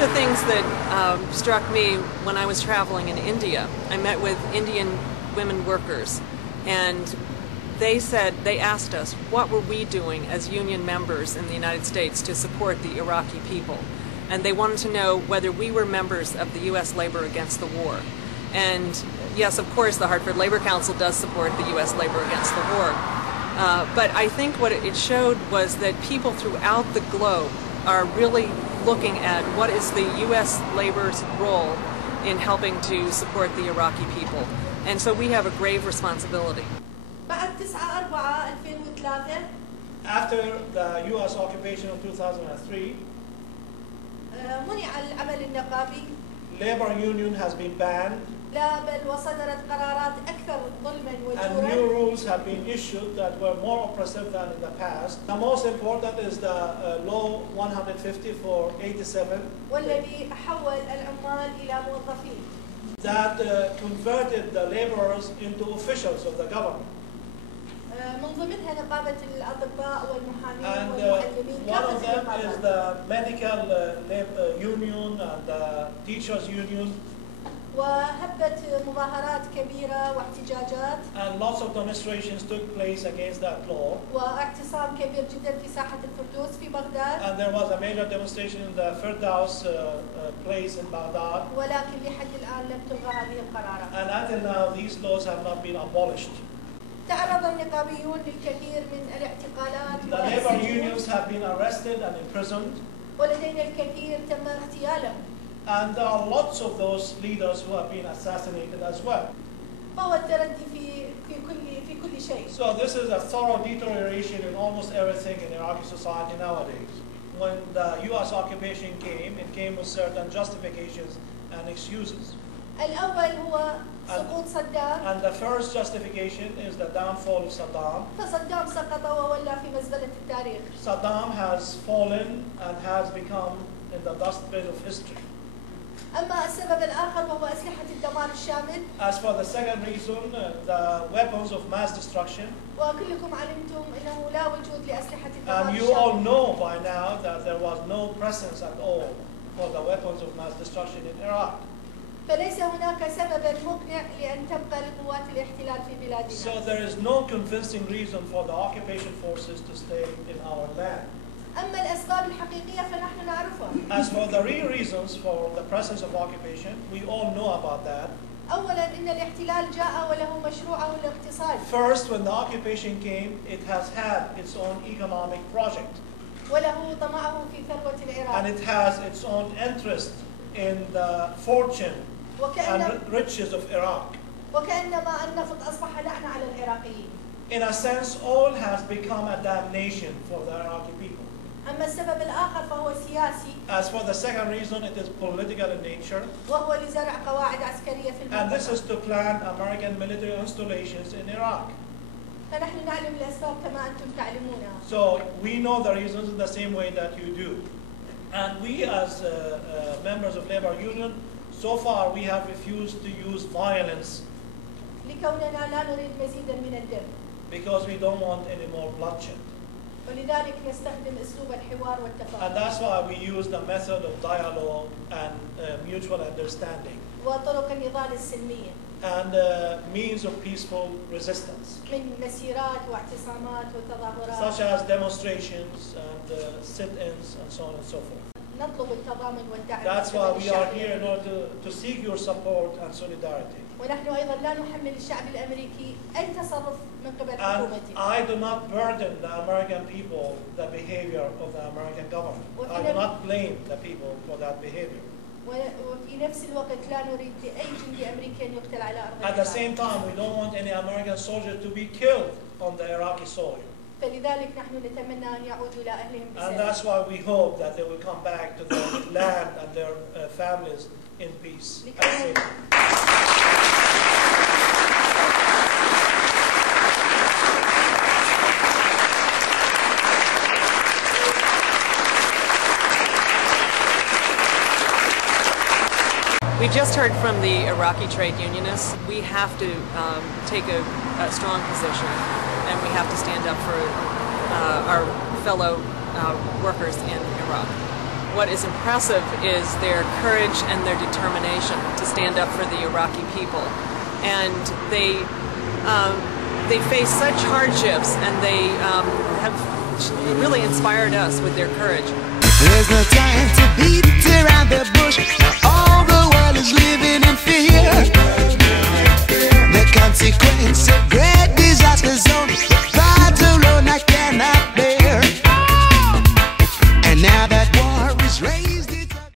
the things that struck me when I was traveling in India, I met with Indian women workers, and they asked us what were we doing as union members in the United States to support the Iraqi people, and they wanted to know whether we were members of the U.S. Labor Against the War. And yes, of course, the Hartford Labor Council does support the U.S. Labor Against the War, but I think what it showed was that people throughout the globe are really looking at what is the U.S. labor's role in helping to support the Iraqi people, and so we have a grave responsibility. After the U.S. occupation of 2003, labor union has been banned, and new rules have been issued that were more oppressive than in the past. The most important is the Law 150 for 87 that converted the laborers into officials of the government. And one of them is the medical union and the teachers union. And lots of demonstrations took place against that law. And there was a major demonstration in the Firdaus place in Baghdad. And until now, these laws have not been abolished. The labor unions have been arrested and imprisoned. And there are lots of those leaders who have been assassinated as well. So this is a thorough deterioration in almost everything in Iraqi society nowadays. When the U.S. occupation came, it came with certain justifications and excuses. And the first justification is the downfall of Saddam. Saddam has fallen and has become in the dustbin of history. As for the second reason, the weapons of mass destruction. And you all know by now that there was no presence at all for the weapons of mass destruction in Iraq. So there is no convincing reason for the occupation forces to stay in our land. As for the real reasons for the presence of occupation, we all know about that. First, when the occupation came, it has had its own economic project. And it has its own interest in the fortune and riches of Iraq. In a sense, oil has become a damnation for the Iraqi people. As for the second reason, it is political in nature. And this is to plant American military installations in Iraq. So we know the reasons in the same way that you do. And we as members of labor union, so far we have refused to use violence because we don't want any more bloodshed. And that's why we use the method of dialogue and mutual understanding and means of peaceful resistance, such as demonstrations and sit-ins and so on and so forth. That's why we are here in order to seek your support and solidarity. And I do not burden the American people the behavior of the American government. I do not blame the people for that behavior. At the same time, we don't want any American soldier to be killed on the Iraqi soil. And that's why we hope that they will come back to their land and their families in peace. We just heard from the Iraqi trade unionists. We have to take a strong position, and we have to stand up for our fellow workers in Iraq. what is impressive is their courage and their determination to stand up for the Iraqi people. And they face such hardships, and they have really inspired us with their courage. There's no time to beat around the bush. All the world is living in fear. The consequence of